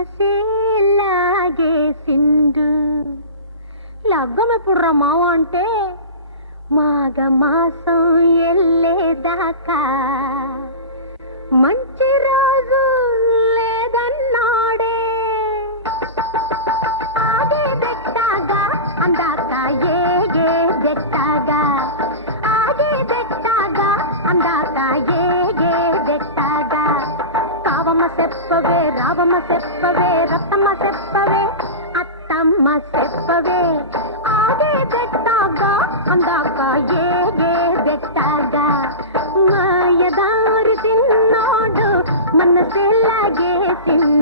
మనసే లాగేసిండు. లగ్గమెప్పుడు రా మావ అంటే మాఘ మాసం ఎల్లేదాకా మంచి రోజు లేదన్నాడే. ఆగే బెట్టాగా అందాక ఏగే బెట్టాగా, ఆగే బెట్టాగా అందాక ఏగే బెట్టాగా. కావమ్మ చెప్పవే రావమ్మ చెప్పవే రత్తమ్మ చెప్పవే అత్తమ్మ చెప్పవే. ఆగే బెట్టాగా అందాక ఏగే బెట్టాగా. మాయదారి చిన్నోడు మనసే లాగేసిండు.